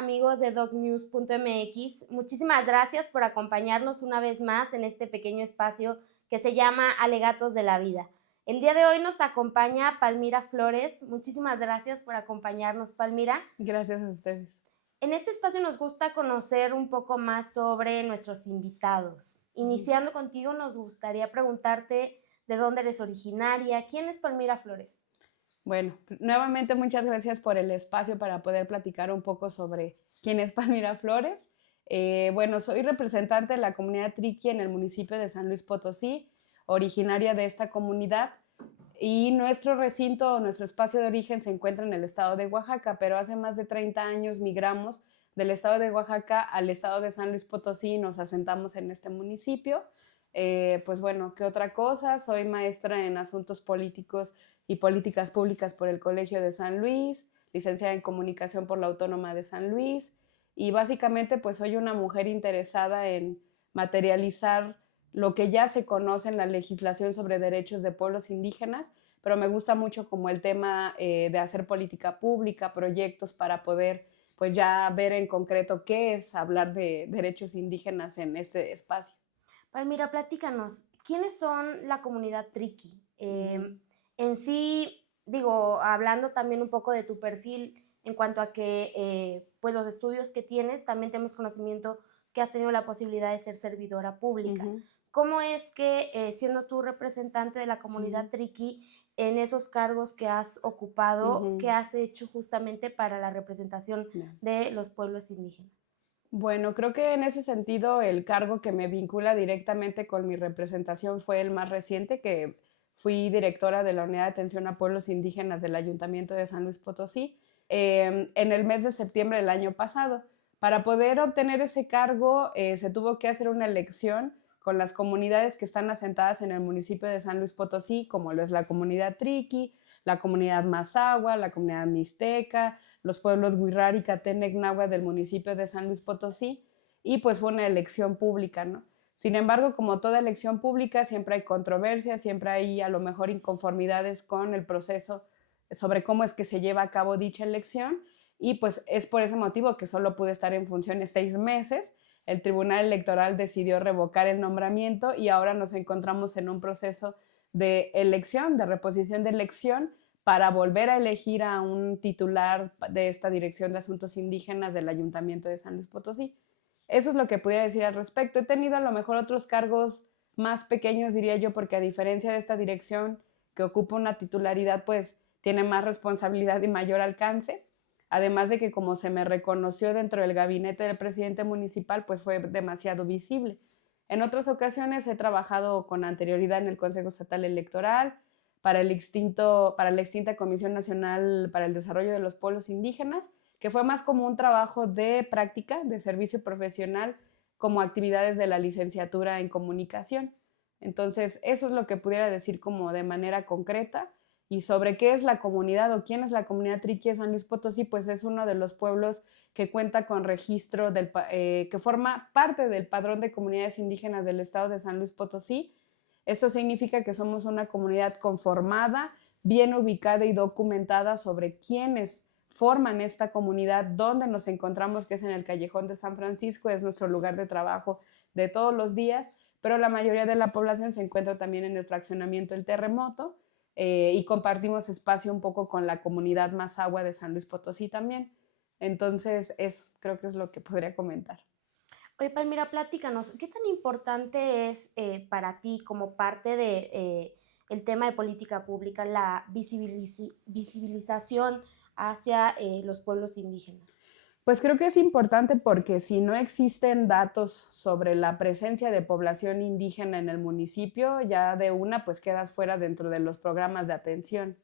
amigos de docnews.mx. Muchísimas gracias por acompañarnos una vez más en este pequeño espacio que se llama Alegatos de la Vida. El día de hoy nos acompaña Palmira Flores. Muchísimas gracias por acompañarnos, Palmira. Gracias a ustedes. En este espacio nos gusta conocer un poco más sobre nuestros invitados. Iniciando contigo, nos gustaría preguntarte de dónde eres originaria. ¿Quién es Palmira Flores? Bueno, nuevamente muchas gracias por el espacio para poder platicar un poco sobre quién es Palmira Flores. Bueno, soy representante de la comunidad Triqui en el municipio de San Luis Potosí, originaria de esta comunidad, y nuestro recinto, nuestro espacio de origen se encuentra en el estado de Oaxaca, pero hace más de 30 años migramos del estado de Oaxaca al estado de San Luis Potosí y nos asentamos en este municipio. Pues bueno, ¿qué otra cosa? Soy maestra en asuntos políticos y políticas públicas por el Colegio de San Luis, licenciada en comunicación por la Autónoma de San Luis, y básicamente pues soy una mujer interesada en materializar lo que ya se conoce en la legislación sobre derechos de pueblos indígenas, pero me gusta mucho como el tema de hacer política pública, proyectos para poder pues ya ver en concreto qué es hablar de derechos indígenas en este espacio. Palmira, platícanos, ¿quiénes son la comunidad Triqui? En sí, digo, hablando también un poco de tu perfil en cuanto a que pues los estudios que tienes, también tenemos conocimiento que has tenido la posibilidad de ser servidora pública. ¿Cómo es que siendo tú representante de la comunidad Triqui, en esos cargos que has ocupado, qué has hecho justamente para la representación de los pueblos indígenas? Bueno, creo que en ese sentido el cargo que me vincula directamente con mi representación fue el más reciente, que fui directora de la Unidad de Atención a Pueblos Indígenas del Ayuntamiento de San Luis Potosí en el mes de septiembre del año pasado. Para poder obtener ese cargo se tuvo que hacer una elección con las comunidades que están asentadas en el municipio de San Luis Potosí, como lo es la comunidad Triqui, la comunidad Mazahua, la comunidad Mixteca, los pueblos Huirrar y Catendec náhuatl del municipio de San Luis Potosí, y pues fue una elección pública, ¿no? Sin embargo, como toda elección pública, siempre hay controversias, siempre hay a lo mejor inconformidades con el proceso sobre cómo es que se lleva a cabo dicha elección, y pues es por ese motivo que solo pude estar en funciones 6 meses. El Tribunal Electoral decidió revocar el nombramiento y ahora nos encontramos en un proceso de elección, de reposición de elección, para volver a elegir a un titular de esta Dirección de Asuntos Indígenas del Ayuntamiento de San Luis Potosí. Eso es lo que pudiera decir al respecto. He tenido a lo mejor otros cargos más pequeños, diría yo, porque a diferencia de esta dirección que ocupa una titularidad, pues tiene más responsabilidad y mayor alcance. Además de que como se me reconoció dentro del gabinete del presidente municipal, pues fue demasiado visible. En otras ocasiones he trabajado con anterioridad en el Consejo Estatal Electoral, para la extinta Comisión Nacional para el Desarrollo de los Pueblos Indígenas, que fue más como un trabajo de práctica, de servicio profesional, como actividades de la licenciatura en comunicación. Entonces, eso es lo que pudiera decir como de manera concreta. Y sobre qué es la comunidad o quién es la comunidad Triqui de San Luis Potosí, pues es uno de los pueblos que cuenta con registro, que forma parte del Padrón de Comunidades Indígenas del Estado de San Luis Potosí. Esto significa que somos una comunidad conformada, bien ubicada y documentada sobre quiénes forman esta comunidad, dónde nos encontramos, que es en el Callejón de San Francisco, es nuestro lugar de trabajo de todos los días, pero la mayoría de la población se encuentra también en el fraccionamiento El Terremoto y compartimos espacio un poco con la comunidad Mazahua de San Luis Potosí también. Entonces, eso creo que es lo que podría comentar. Oye, Palmira, platícanos, ¿qué tan importante es para ti como parte de el tema de política pública la visibilización hacia los pueblos indígenas? Pues creo que es importante porque si no existen datos sobre la presencia de población indígena en el municipio, ya de una pues quedas fuera dentro de los programas de atención.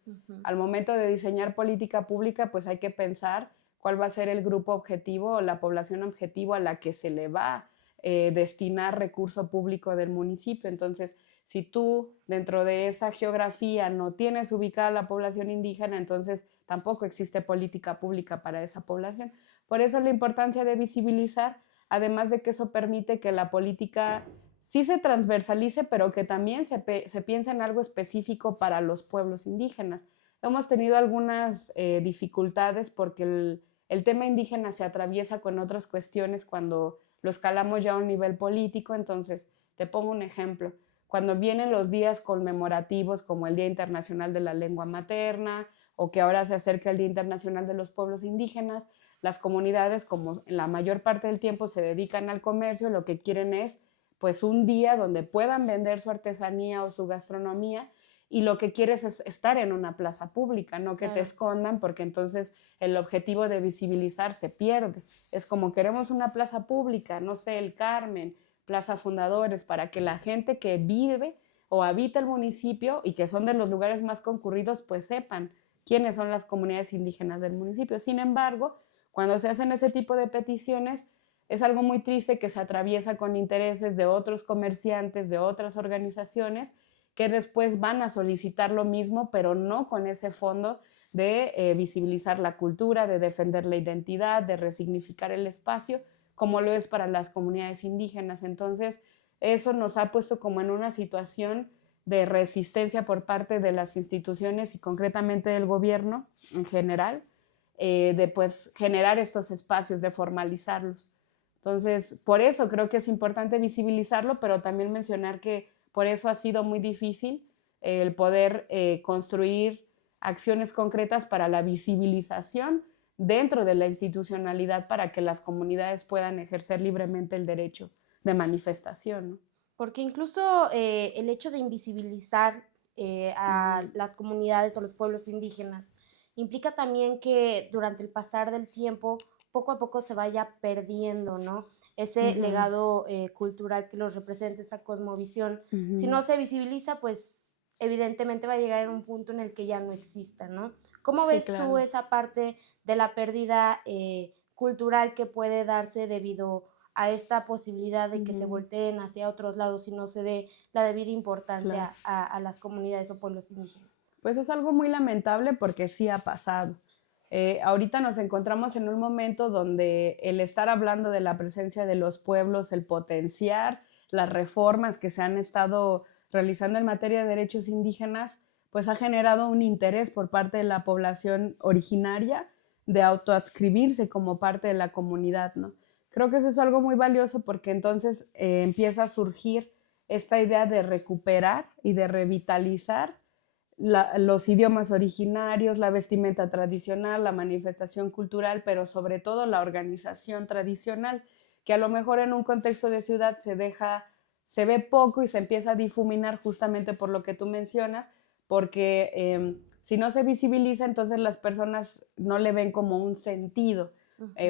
Al momento de diseñar política pública, pues hay que pensar cuál va a ser el grupo objetivo o la población objetivo a la que se le va a destinar recurso público del municipio. Entonces, si tú dentro de esa geografía no tienes ubicada la población indígena, entonces tampoco existe política pública para esa población. Por eso la importancia de visibilizar, además de que eso permite que la política sí se transversalice, pero que también se piense en algo específico para los pueblos indígenas. Hemos tenido algunas dificultades porque el tema indígena se atraviesa con otras cuestiones cuando lo escalamos ya a un nivel político. Entonces, te pongo un ejemplo. Cuando vienen los días conmemorativos como el Día Internacional de la Lengua Materna, o que ahora se acerca el Día Internacional de los Pueblos Indígenas, las comunidades, como en la mayor parte del tiempo se dedican al comercio, lo que quieren es pues un día donde puedan vender su artesanía o su gastronomía, y lo que quieres es estar en una plaza pública, no que te Claro. escondan, porque entonces el objetivo de visibilizar se pierde. Es como queremos una plaza pública, no sé, el Carmen, Plaza Fundadores, para que la gente que vive o habita el municipio y que son de los lugares más concurridos, pues sepan quiénes son las comunidades indígenas del municipio. Sin embargo, cuando se hacen ese tipo de peticiones, es algo muy triste que se atraviesa con intereses de otros comerciantes, de otras organizaciones, que después van a solicitar lo mismo, pero no con ese fondo de visibilizar la cultura, de defender la identidad, de resignificar el espacio, como lo es para las comunidades indígenas. Entonces, eso nos ha puesto como en una situación de resistencia por parte de las instituciones y concretamente del gobierno en general, de pues generar estos espacios, de formalizarlos. Entonces, por eso creo que es importante visibilizarlo, pero también mencionar que por eso ha sido muy difícil el poder construir acciones concretas para la visibilización dentro de la institucionalidad para que las comunidades puedan ejercer libremente el derecho de manifestación, ¿no? Porque incluso el hecho de invisibilizar a las comunidades o los pueblos indígenas implica también que durante el pasar del tiempo, poco a poco se vaya perdiendo, ¿no? Ese legado cultural que los representa, esa cosmovisión. Si no se visibiliza, pues evidentemente va a llegar en un punto en el que ya no exista, ¿no? ¿Cómo Sí, ves tú claro. esa parte de la pérdida cultural que puede darse debido a esta posibilidad de que se volteen hacia otros lados y no se dé la debida Claro. importancia a las comunidades o pueblos indígenas? Pues es algo muy lamentable porque sí ha pasado. Ahorita nos encontramos en un momento donde el estar hablando de la presencia de los pueblos, el potenciar las reformas que se han estado realizando en materia de derechos indígenas, pues ha generado un interés por parte de la población originaria de autoadscribirse como parte de la comunidad, ¿no? Creo que eso es algo muy valioso porque entonces empieza a surgir esta idea de recuperar y de revitalizar los idiomas originarios, la vestimenta tradicional, la manifestación cultural, pero sobre todo la organización tradicional, que a lo mejor en un contexto de ciudad se ve poco y se empieza a difuminar justamente por lo que tú mencionas, porque si no se visibiliza, entonces las personas no le ven como un sentido,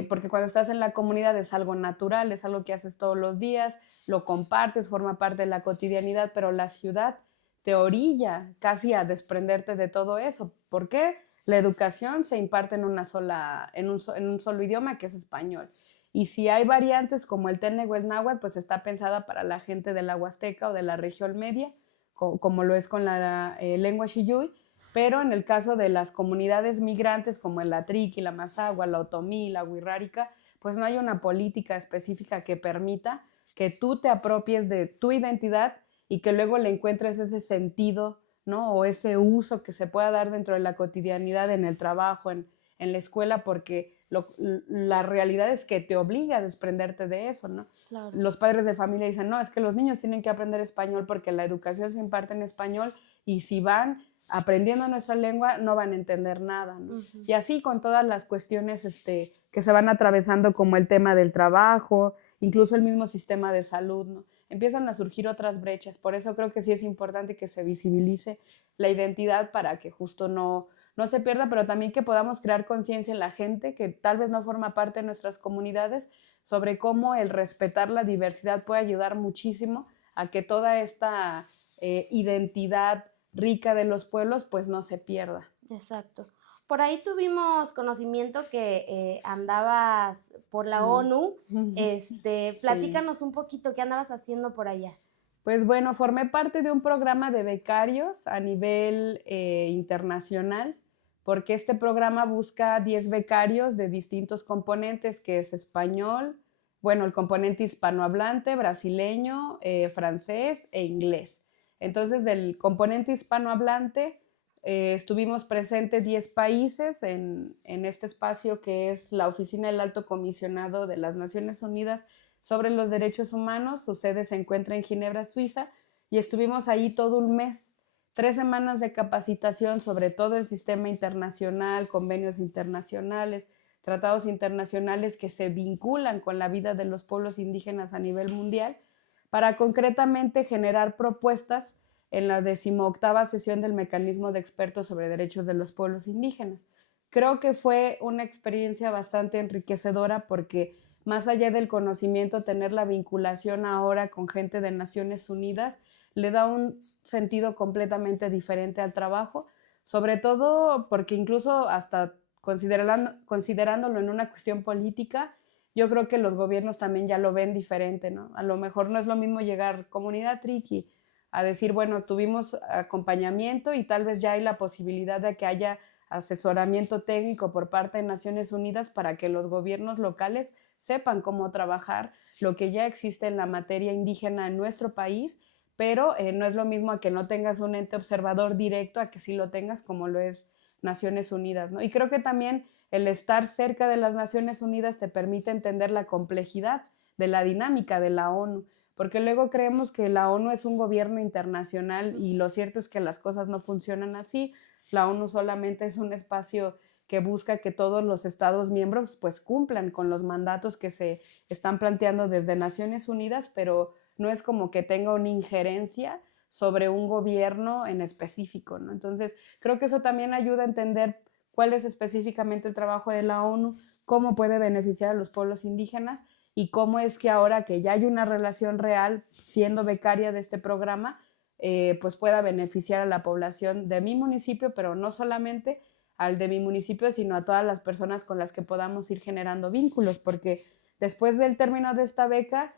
porque cuando estás en la comunidad es algo natural, es algo que haces todos los días, lo compartes, forma parte de la cotidianidad, pero la ciudad te orilla casi a desprenderte de todo eso. ¿Por qué? La educación se imparte en un solo idioma, que es español. Y si hay variantes como el Tene o el Náhuatl, pues está pensada para la gente de la Huasteca o de la región media, como lo es con la lengua xiyuy, pero en el caso de las comunidades migrantes como el Atriqui, la Mazahua, la Otomí, la Huirrárica, pues no hay una política específica que permita que tú te apropies de tu identidad y que luego le encuentres ese sentido, ¿no? O ese uso que se pueda dar dentro de la cotidianidad, en el trabajo, en la escuela, porque la realidad es que te obliga a desprenderte de eso, ¿no? Claro. Los padres de familia dicen, no, es que los niños tienen que aprender español porque la educación se imparte en español y si van aprendiendo nuestra lengua no van a entender nada, ¿no? Y así con todas las cuestiones que se van atravesando como el tema del trabajo, incluso el mismo sistema de salud, ¿no? Empiezan a surgir otras brechas. Por eso creo que sí es importante que se visibilice la identidad para que justo no se pierda, pero también que podamos crear conciencia en la gente que tal vez no forma parte de nuestras comunidades sobre cómo el respetar la diversidad puede ayudar muchísimo a que toda esta identidad rica de los pueblos pues no se pierda. Exacto. Por ahí tuvimos conocimiento que andabas por la ONU. Sí. Platícanos un poquito qué andabas haciendo por allá. Pues bueno, formé parte de un programa de becarios a nivel internacional, porque este programa busca 10 becarios de distintos componentes, que es español, bueno, el componente hispanohablante, brasileño, francés e inglés. Entonces, del componente hispanohablante, Estuvimos presentes 10 países en este espacio que es la Oficina del Alto Comisionado de las Naciones Unidas sobre los Derechos Humanos. Su sede se encuentra en Ginebra, Suiza, y estuvimos ahí todo un mes, 3 semanas de capacitación sobre todo el sistema internacional, convenios internacionales, tratados internacionales que se vinculan con la vida de los pueblos indígenas a nivel mundial, para concretamente generar propuestas en la 18ª sesión del Mecanismo de Expertos sobre Derechos de los Pueblos Indígenas. Creo que fue una experiencia bastante enriquecedora porque más allá del conocimiento, tener la vinculación ahora con gente de Naciones Unidas le da un sentido completamente diferente al trabajo, sobre todo porque incluso hasta considerándolo en una cuestión política, yo creo que los gobiernos también ya lo ven diferente, ¿no? A lo mejor no es lo mismo llegar comunidad triqui a decir, bueno, tuvimos acompañamiento y tal vez ya hay la posibilidad de que haya asesoramiento técnico por parte de Naciones Unidas para que los gobiernos locales sepan cómo trabajar lo que ya existe en la materia indígena en nuestro país, pero no es lo mismo a que no tengas un ente observador directo a que sí lo tengas como lo es Naciones Unidas, ¿no? Y creo que también el estar cerca de las Naciones Unidas te permite entender la complejidad de la dinámica de la ONU, porque luego creemos que la ONU es un gobierno internacional y lo cierto es que las cosas no funcionan así. La ONU solamente es un espacio que busca que todos los Estados miembros pues cumplan con los mandatos que se están planteando desde Naciones Unidas, pero no es como que tenga una injerencia sobre un gobierno en específico, ¿no? Entonces, creo que eso también ayuda a entender cuál es específicamente el trabajo de la ONU, cómo puede beneficiar a los pueblos indígenas y cómo es que ahora que ya hay una relación real, siendo becaria de este programa, pues pueda beneficiar a la población de mi municipio, pero no solamente al de mi municipio, sino a todas las personas con las que podamos ir generando vínculos, porque después del término de esta beca,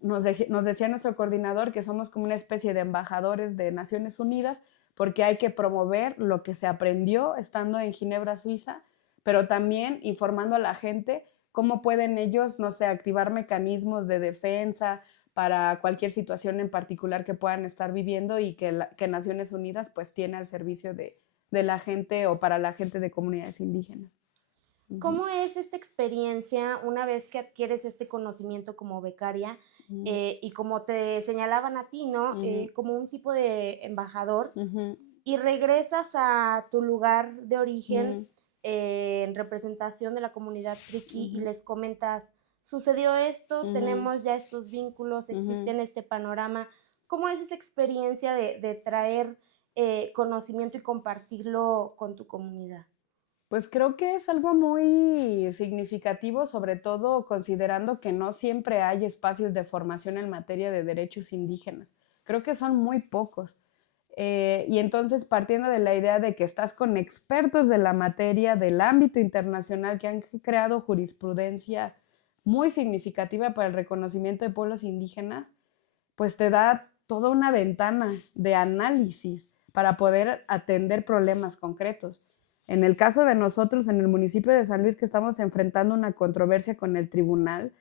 nos decía nuestro coordinador que somos como una especie de embajadores de Naciones Unidas, porque hay que promover lo que se aprendió estando en Ginebra, Suiza, pero también informando a la gente cómo pueden ellos, no sé, activar mecanismos de defensa para cualquier situación en particular que puedan estar viviendo y que Naciones Unidas pues tiene al servicio de la gente o para la gente de comunidades indígenas. ¿Cómo es esta experiencia una vez que adquieres este conocimiento como becaria y como te señalaban a ti, ¿no? Como un tipo de embajador y regresas a tu lugar de origen en representación de la comunidad triqui y les comentas, sucedió esto, tenemos ya estos vínculos, existe en este panorama? ¿Cómo es esa experiencia de traer conocimiento y compartirlo con tu comunidad? Pues creo que es algo muy significativo, sobre todo considerando que no siempre hay espacios de formación en materia de derechos indígenas. Creo que son muy pocos. Y entonces, partiendo de la idea de que estás con expertos de la materia del ámbito internacional que han creado jurisprudencia muy significativa para el reconocimiento de pueblos indígenas, pues te da toda una ventana de análisis para poder atender problemas concretos. En el caso de nosotros, en el municipio de San Luis, que estamos enfrentando una controversia con el tribunal,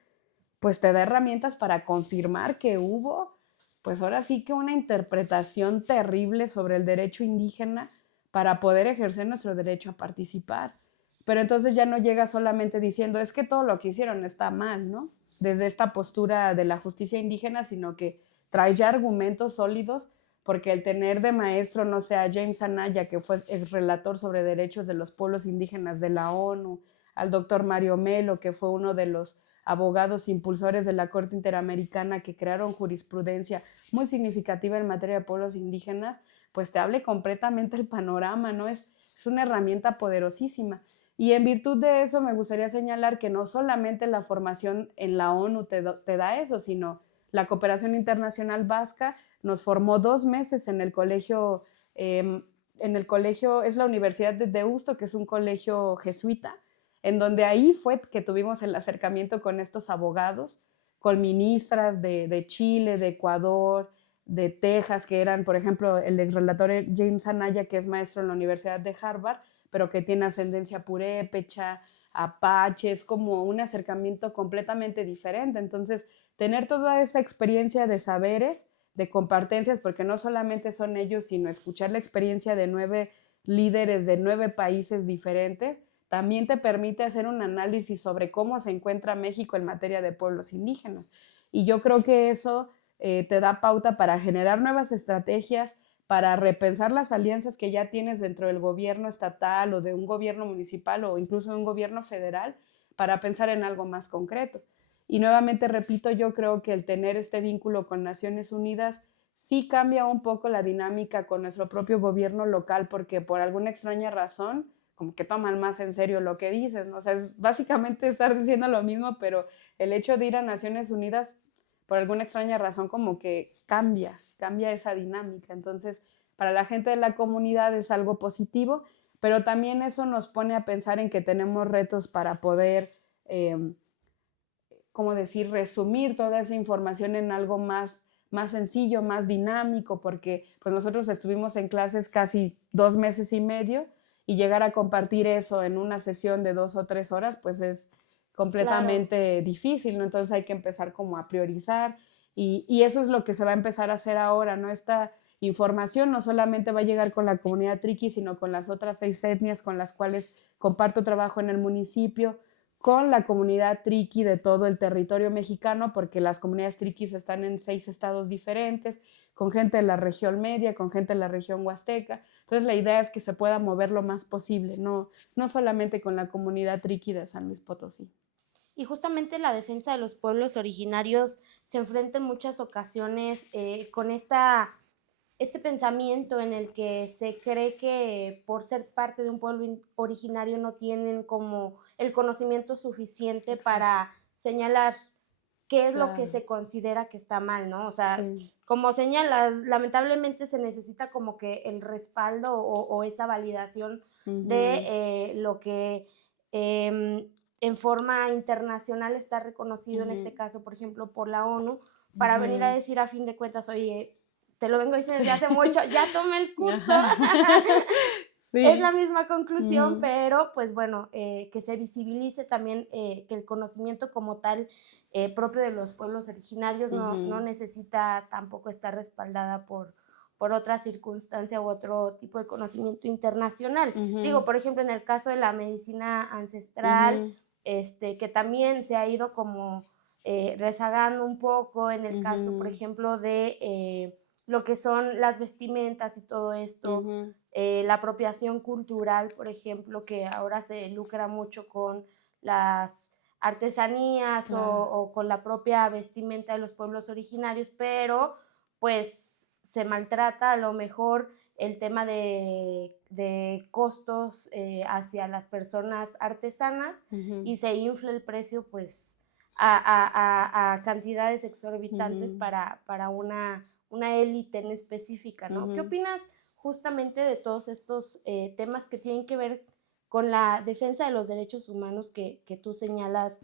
pues te da herramientas para confirmar que hubo, pues ahora sí que una interpretación terrible sobre el derecho indígena para poder ejercer nuestro derecho a participar. Pero entonces ya no llega solamente diciendo, es que todo lo que hicieron está mal, ¿no? Desde esta postura de la justicia indígena, sino que trae ya argumentos sólidos, porque el tener de maestro, no sé, a James Anaya, que fue el relator sobre derechos de los pueblos indígenas de la ONU, al doctor Mario Melo, que fue uno de los abogados impulsores de la Corte Interamericana que crearon jurisprudencia muy significativa en materia de pueblos indígenas, pues te hable completamente el panorama, ¿no? Es una herramienta poderosísima. Y en virtud de eso me gustaría señalar que no solamente la formación en la ONU te da eso, sino la cooperación internacional vasca nos formó 2 meses en el colegio, es la Universidad de Deusto, que es un colegio jesuita, en donde ahí fue que tuvimos el acercamiento con estos abogados, con ministras de Chile, de Ecuador, de Texas, que eran, por ejemplo, el ex relator James Anaya, que es maestro en la Universidad de Harvard, pero que tiene ascendencia purépecha, apache, es como un acercamiento completamente diferente. Entonces, tener toda esa experiencia de saberes de compartencias, porque no solamente son ellos, sino escuchar la experiencia de 9 líderes de 9 países diferentes, también te permite hacer un análisis sobre cómo se encuentra México en materia de pueblos indígenas. Y yo creo que eso te da pauta para generar nuevas estrategias, para repensar las alianzas que ya tienes dentro del gobierno estatal o de un gobierno municipal o incluso de un gobierno federal, para pensar en algo más concreto. Y nuevamente repito, yo creo que el tener este vínculo con Naciones Unidas sí cambia un poco la dinámica con nuestro propio gobierno local, porque por alguna extraña razón, como que toman más en serio lo que dices, ¿no? O sea, es básicamente estar diciendo lo mismo, pero el hecho de ir a Naciones Unidas, por alguna extraña razón, como que cambia esa dinámica. Entonces, para la gente de la comunidad es algo positivo, pero también eso nos pone a pensar en que tenemos retos para poder, ¿cómo decir?, resumir toda esa información en algo más sencillo, más dinámico, porque pues nosotros estuvimos en clases casi 2 meses y medio y llegar a compartir eso en una sesión de 2 o 3 horas, pues es completamente difícil, ¿no? Entonces hay que empezar como a priorizar y eso es lo que se va a empezar a hacer ahora, ¿no? Esta información no solamente va a llegar con la comunidad triqui, sino con las otras 6 etnias con las cuales comparto trabajo en el municipio, con la comunidad triqui de todo el territorio mexicano, porque las comunidades triquis están en 6 estados diferentes, con gente de la región media, con gente de la región huasteca. Entonces la idea es que se pueda mover lo más posible, no solamente con la comunidad triqui de San Luis Potosí. Y justamente la defensa de los pueblos originarios se enfrenta en muchas ocasiones con este pensamiento en el que se cree que por ser parte de un pueblo originario no tienen como el conocimiento suficiente Exacto. Para señalar qué es lo que Claro. se considera que está mal, ¿no? O sea, Sí. como señalas, lamentablemente se necesita como que el respaldo o esa validación de lo que en forma internacional está reconocido, en este caso, por ejemplo, por la ONU, para venir a decir a fin de cuentas, oye, te lo vengo diciendo desde hace mucho, ya tomé el curso. Es la Sí. misma conclusión, pero pues bueno, que se visibilice también que el conocimiento como tal propio de los pueblos originarios no necesita tampoco estar respaldada por otra circunstancia u otro tipo de conocimiento internacional. Digo, por ejemplo, en el caso de la medicina ancestral, que también se ha ido como rezagando un poco en el caso, por ejemplo, de lo que son las vestimentas y todo esto, la apropiación cultural, por ejemplo, que ahora se lucra mucho con las artesanías o con la propia vestimenta de los pueblos originarios, pero pues se maltrata a lo mejor el tema de costos hacia las personas artesanas y se infla el precio pues a cantidades exorbitantes para una élite en específica, ¿no? ¿Qué opinas justamente de todos estos temas que tienen que ver con la defensa de los derechos humanos que tú señalas,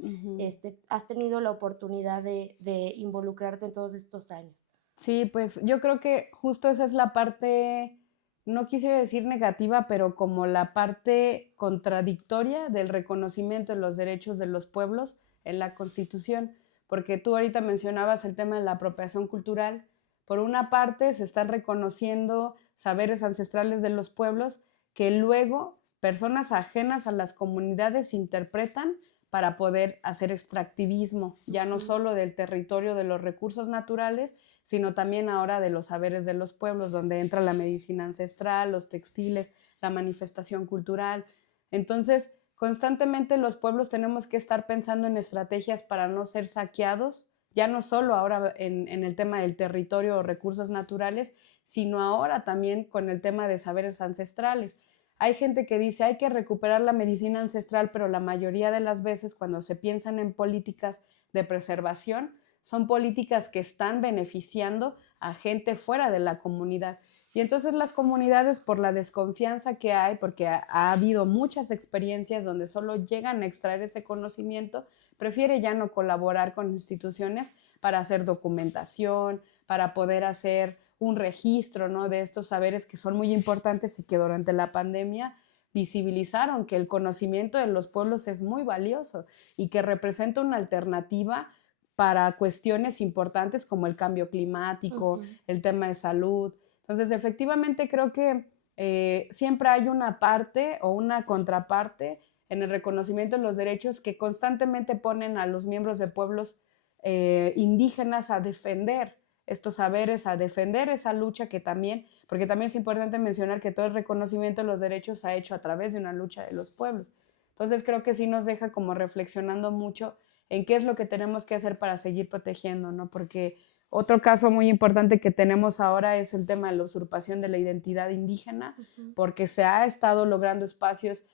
has tenido la oportunidad de involucrarte en todos estos años? Sí, pues yo creo que justo esa es la parte, no quisiera decir negativa, pero como la parte contradictoria del reconocimiento de los derechos de los pueblos en la Constitución, porque tú ahorita mencionabas el tema de la apropiación cultural. Por una parte, se están reconociendo saberes ancestrales de los pueblos que luego personas ajenas a las comunidades interpretan para poder hacer extractivismo, ya no solo del territorio de los recursos naturales, sino también ahora de los saberes de los pueblos, donde entra la medicina ancestral, los textiles, la manifestación cultural. Entonces, constantemente los pueblos tenemos que estar pensando en estrategias para no ser saqueados, ya no solo ahora en el tema del territorio o recursos naturales, sino ahora también con el tema de saberes ancestrales. Hay gente que dice hay que recuperar la medicina ancestral, pero la mayoría de las veces cuando se piensan en políticas de preservación, son políticas que están beneficiando a gente fuera de la comunidad. Y entonces las comunidades, por la desconfianza que hay, porque ha habido muchas experiencias donde solo llegan a extraer ese conocimiento, prefiere ya no colaborar con instituciones para hacer documentación, para poder hacer un registro, ¿no?, de estos saberes que son muy importantes y que durante la pandemia visibilizaron que el conocimiento de los pueblos es muy valioso y que representa una alternativa para cuestiones importantes como el cambio climático, el tema de salud. Entonces, efectivamente, creo que siempre hay una parte o una contraparte en el reconocimiento de los derechos que constantemente ponen a los miembros de pueblos indígenas a defender estos saberes, a defender esa lucha que también, porque también es importante mencionar que todo el reconocimiento de los derechos se ha hecho a través de una lucha de los pueblos. Entonces creo que sí nos deja como reflexionando mucho en qué es lo que tenemos que hacer para seguir protegiendo, ¿no? Porque otro caso muy importante que tenemos ahora es el tema de la usurpación de la identidad indígena, porque se ha estado logrando espacios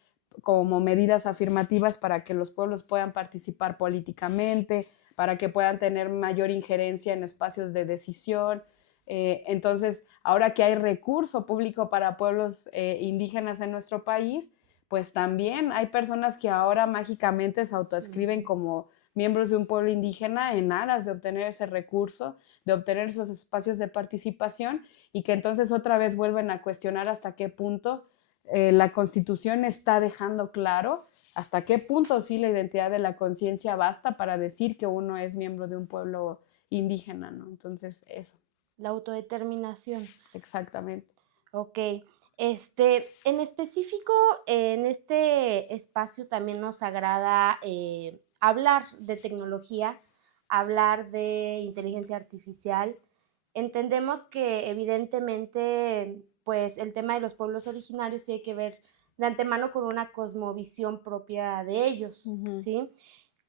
como medidas afirmativas para que los pueblos puedan participar políticamente, para que puedan tener mayor injerencia en espacios de decisión. Entonces, ahora que hay recurso público para pueblos indígenas en nuestro país, pues también hay personas que ahora mágicamente se autoescriben como miembros de un pueblo indígena en aras de obtener ese recurso, de obtener esos espacios de participación y que entonces otra vez vuelven a cuestionar hasta qué punto la Constitución está dejando claro hasta qué punto sí la identidad de la conciencia basta para decir que uno es miembro de un pueblo indígena, ¿no? Entonces, eso. La autodeterminación. Exactamente. Ok. En específico, en este espacio también nos agrada hablar de tecnología, hablar de inteligencia artificial. Entendemos que evidentemente, pues el tema de los pueblos originarios tiene que ver de antemano con una cosmovisión propia de ellos, ¿sí?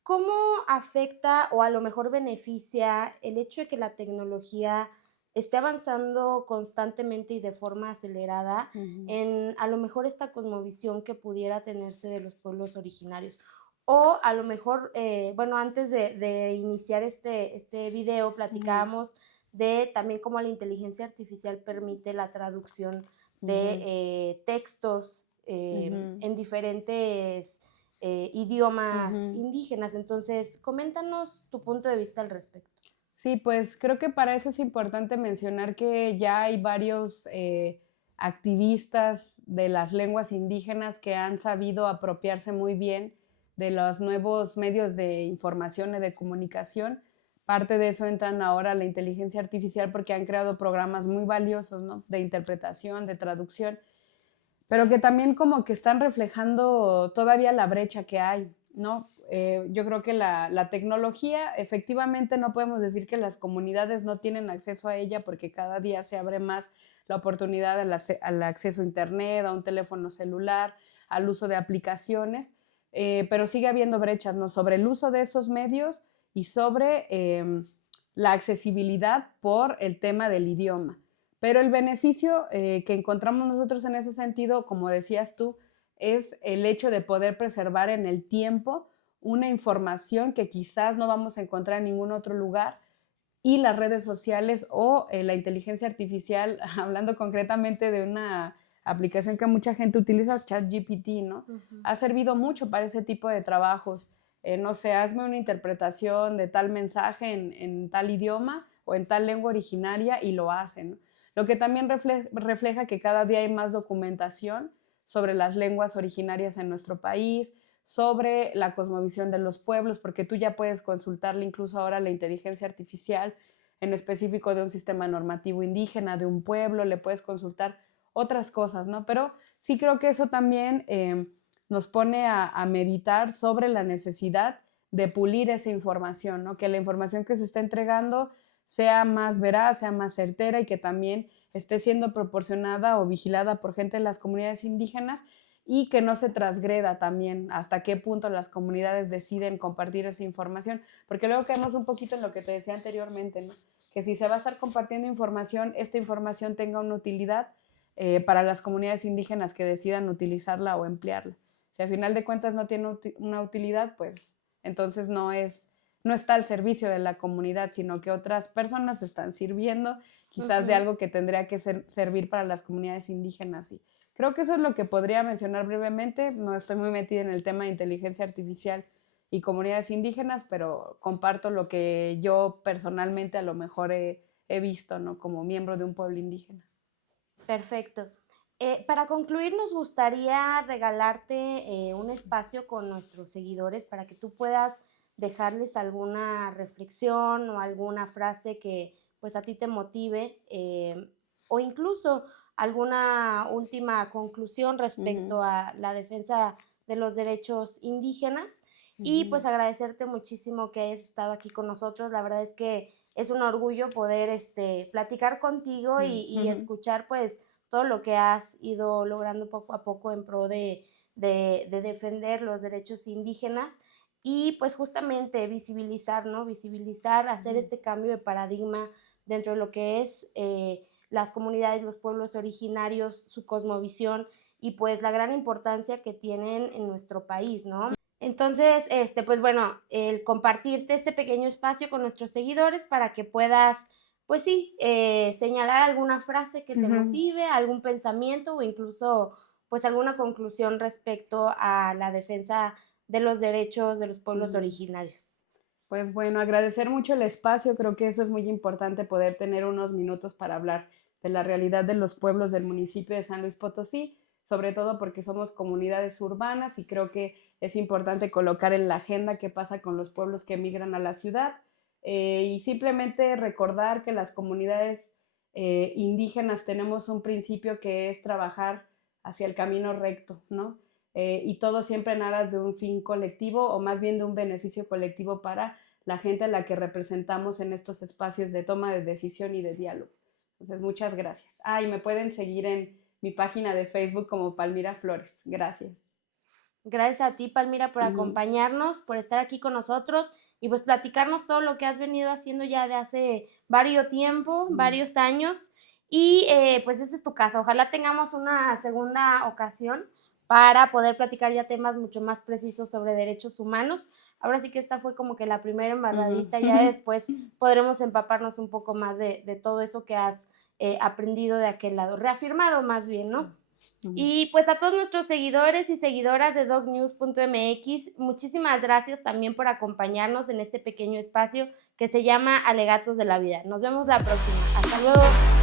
¿Cómo afecta o a lo mejor beneficia el hecho de que la tecnología esté avanzando constantemente y de forma acelerada en a lo mejor esta cosmovisión que pudiera tenerse de los pueblos originarios? O a lo mejor, bueno, antes de iniciar este video platicábamos de también cómo la inteligencia artificial permite la traducción de textos en diferentes idiomas indígenas. Entonces, coméntanos tu punto de vista al respecto. Sí, pues creo que para eso es importante mencionar que ya hay varios activistas de las lenguas indígenas que han sabido apropiarse muy bien de los nuevos medios de información y de comunicación. Parte de eso entran ahora la inteligencia artificial porque han creado programas muy valiosos, ¿no? De interpretación, de traducción, pero que también como que están reflejando todavía la brecha que hay, ¿no? Yo creo que la tecnología, efectivamente no podemos decir que las comunidades no tienen acceso a ella porque cada día se abre más la oportunidad al acceso a internet, a un teléfono celular, al uso de aplicaciones, pero sigue habiendo brechas, ¿no? Sobre el uso de esos medios y sobre la accesibilidad por el tema del idioma. Pero el beneficio que encontramos nosotros en ese sentido, como decías tú, es el hecho de poder preservar en el tiempo una información que quizás no vamos a encontrar en ningún otro lugar y las redes sociales o la inteligencia artificial, hablando concretamente de una aplicación que mucha gente utiliza, ChatGPT, ¿no? Ha servido mucho para ese tipo de trabajos. No sé, hazme una interpretación de tal mensaje en tal idioma o en tal lengua originaria y lo hacen, ¿no? Lo que también refleja que cada día hay más documentación sobre las lenguas originarias en nuestro país, sobre la cosmovisión de los pueblos, porque tú ya puedes consultarle incluso ahora la inteligencia artificial en específico de un sistema normativo indígena, de un pueblo, le puedes consultar otras cosas, ¿no? Pero sí creo que eso también nos pone a meditar sobre la necesidad de pulir esa información, ¿no? Que la información que se está entregando sea más veraz, sea más certera y que también esté siendo proporcionada o vigilada por gente de las comunidades indígenas y que no se transgreda también hasta qué punto las comunidades deciden compartir esa información, porque luego caemos un poquito en lo que te decía anteriormente, ¿no? Que si se va a estar compartiendo información, esta información tenga una utilidad para las comunidades indígenas que decidan utilizarla o emplearla. Si al final de cuentas no tiene una utilidad, pues entonces no está al servicio de la comunidad, sino que otras personas están sirviendo quizás de algo que tendría que servir para las comunidades indígenas. Y creo que eso es lo que podría mencionar brevemente. No estoy muy metida en el tema de inteligencia artificial y comunidades indígenas, pero comparto lo que yo personalmente a lo mejor he visto, ¿no? Como miembro de un pueblo indígena. Perfecto. Para concluir, nos gustaría regalarte un espacio con nuestros seguidores para que tú puedas dejarles alguna reflexión o alguna frase que pues a ti te motive, o incluso alguna última conclusión respecto a la defensa de los derechos indígenas. Y pues agradecerte muchísimo que hayas estado aquí con nosotros. La verdad es que es un orgullo poder platicar contigo y escuchar pues todo lo que has ido logrando poco a poco en pro de defender los derechos indígenas y pues justamente visibilizar, ¿no? Visibilizar, hacer este cambio de paradigma dentro de lo que es las comunidades, los pueblos originarios, su cosmovisión y pues la gran importancia que tienen en nuestro país, ¿no? Entonces, pues bueno, el compartirte este pequeño espacio con nuestros seguidores para que puedas, pues sí, señalar alguna frase que te motive, algún pensamiento o incluso pues alguna conclusión respecto a la defensa de los derechos de los pueblos originarios. Pues bueno, agradecer mucho el espacio, creo que eso es muy importante, poder tener unos minutos para hablar de la realidad de los pueblos del municipio de San Luis Potosí, sobre todo porque somos comunidades urbanas y creo que es importante colocar en la agenda qué pasa con los pueblos que emigran a la ciudad y simplemente recordar que las comunidades indígenas tenemos un principio que es trabajar hacia el camino recto, ¿no? Y todo siempre en aras de un fin colectivo o más bien de un beneficio colectivo para la gente a la que representamos en estos espacios de toma de decisión y de diálogo. Entonces, muchas gracias. Y me pueden seguir en mi página de Facebook como Palmira Flores. Gracias. Gracias a ti, Palmira, por acompañarnos, por estar aquí con nosotros y pues platicarnos todo lo que has venido haciendo ya de hace varios tiempo, varios años. Y pues esta es tu casa. Ojalá tengamos una segunda ocasión para poder platicar ya temas mucho más precisos sobre derechos humanos. Ahora sí que esta fue como que la primera embarradita, ya después podremos empaparnos un poco más de todo eso que has aprendido de aquel lado, reafirmado más bien, ¿no? Y pues a todos nuestros seguidores y seguidoras de dognews.mx, muchísimas gracias también por acompañarnos en este pequeño espacio que se llama Alegatos de la Vida. Nos vemos la próxima. Hasta luego.